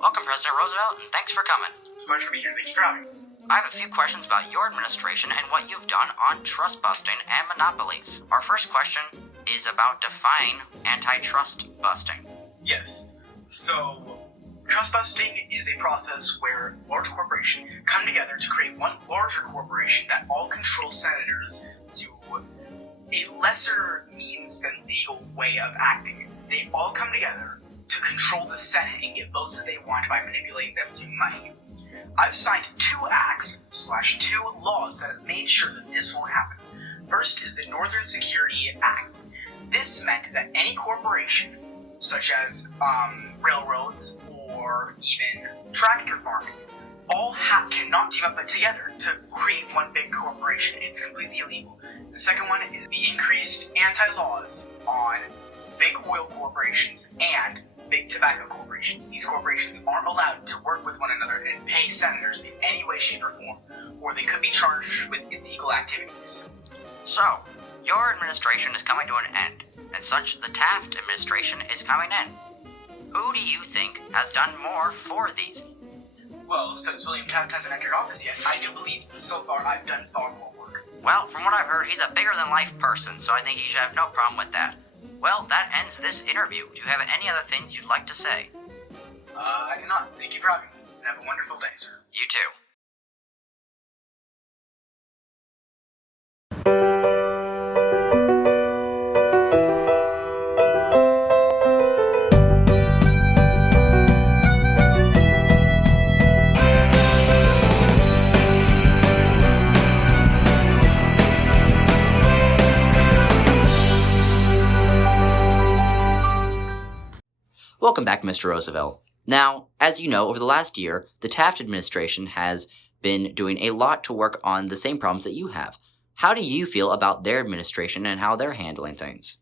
Welcome, President Roosevelt, and thanks for coming. It's a pleasure to be here. Thank you for having me. I have a few questions about your administration and what you've done on trust busting and monopolies. Our first question is about define antitrust busting. Yes. So, trust busting is a process where large corporations come together to create one larger corporation that all controls senators to a lesser means than legal way of acting. They all come together to control the Senate and get votes that they want by manipulating them to money. I've signed 2 acts/2 laws that have made sure that this won't happen. First is the Northern Security Act. This meant that any corporation, such as railroads or even tractor farming, all cannot team up together to create one big corporation. It's completely illegal. The second one is the increased anti-laws on big oil corporations and big tobacco corporations. These corporations aren't allowed to work with one another and pay senators in any way, shape, or form, or they could be charged with illegal activities. So, your administration is coming to an end, and such the Taft administration is coming in. Who do you think has done more for these? Well, since William Taft hasn't entered office yet, I do believe so far I've done far more work. Well, from what I've heard, he's a bigger-than-life person, so I think he should have no problem with that. Well, that ends this interview. Do you have any other things you'd like to say? I do not. Thank you for having me, and have a wonderful day, sir. You too. Welcome back, Mr. Roosevelt. Now, as you know, over the last year, the Taft administration has been doing a lot to work on the same problems that you have. How do you feel about their administration and how they're handling things?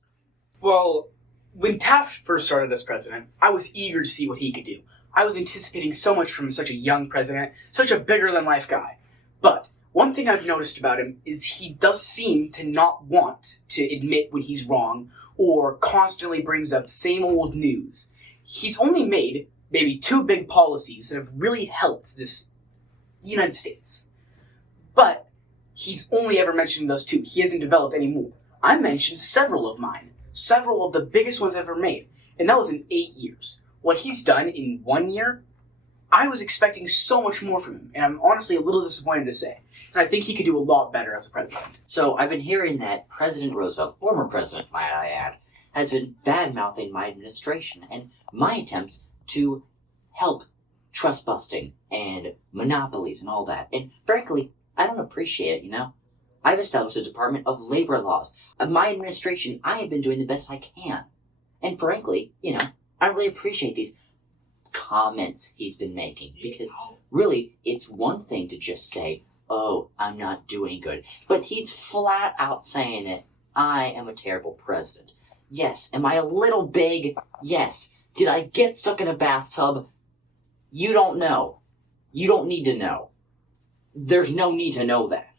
Well, when Taft first started as president, I was eager to see what he could do. I was anticipating so much from such a young president, such a bigger-than-life guy. But one thing I've noticed about him is he does seem to not want to admit when he's wrong or constantly brings up same old news. He's only made maybe 2 big policies that have really helped this United States. But he's only ever mentioned those 2. He hasn't developed any more. I mentioned several of mine, several of the biggest ones I've ever made, and that was in 8 years. What he's done in 1 year, I was expecting so much more from him, and I'm honestly a little disappointed to say. And I think he could do a lot better as a president. So, I've been hearing that President Roosevelt, former president, might I add, has been bad-mouthing my administration and my attempts to help trust busting and monopolies and all that. And frankly, I don't appreciate it, you know? I've established a Department of Labor Laws. My administration, I have been doing the best I can. And frankly, you know, I really appreciate these comments he's been making, because really, it's one thing to just say, oh, I'm not doing good. But he's flat out saying it, I am a terrible president. Yes. Am I a little big? Yes. Did I get stuck in a bathtub? You don't know. You don't need to know. There's no need to know that.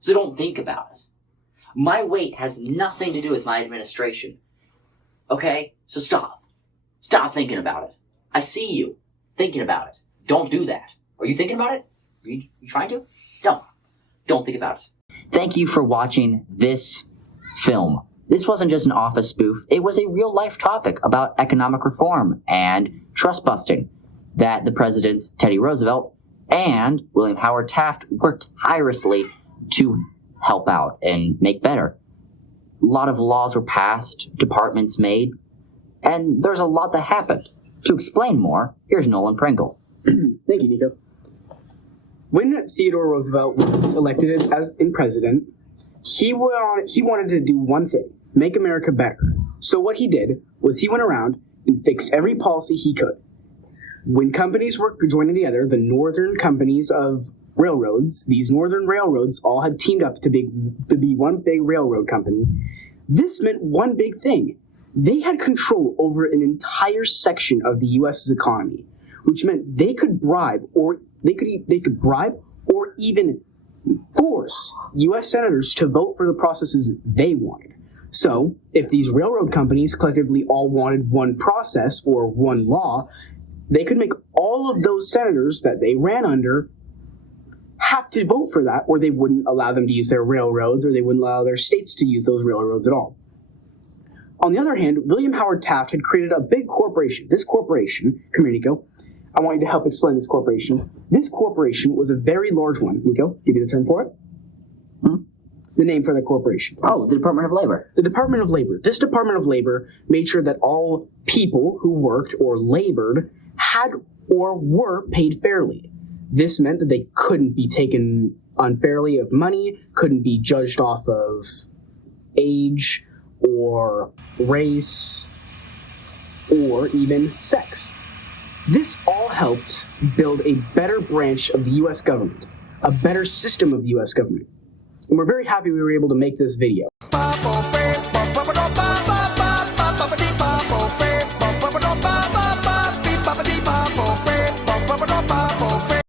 So don't think about it. My weight has nothing to do with my administration. Okay? So stop. Stop thinking about it. I see you thinking about it. Don't do that. Are you thinking about it? You trying to? Don't think about it. Thank you for watching this film. This wasn't just an office spoof. It was a real-life topic about economic reform and trust busting that the presidents Teddy Roosevelt and William Howard Taft worked tirelessly to help out and make better. A lot of laws were passed, departments made, and there's a lot that happened. To explain more, here's Nolan Pringle. Thank you, Nico. When Theodore Roosevelt was elected as president, he wanted to do one thing: make America better. So what he did was he went around and fixed every policy he could. When companies were joining together, the northern companies of railroads, these northern railroads all had teamed up to be one big railroad company. This meant one big thing. They had control over an entire section of the U.S.'s economy, which meant they could bribe or even force U.S. senators to vote for the processes they wanted. So, if these railroad companies collectively all wanted one process or one law, they could make all of those senators that they ran under have to vote for that, or they wouldn't allow them to use their railroads, or they wouldn't allow their states to use those railroads at all. On the other hand, William Howard Taft had created a big corporation. This corporation, come here, Nico. I want you to help explain this corporation. This corporation was a very large one. Nico, give me the term for it. The name for the corporation, please. Oh, the Department of Labor. The Department of Labor. This Department of Labor made sure that all people who worked or labored had or were paid fairly. This meant that they couldn't be taken unfairly of money, couldn't be judged off of age or race or even sex. This all helped build a better branch of the U.S. government, a better system of the U.S. government. And we're very happy we were able to make this video.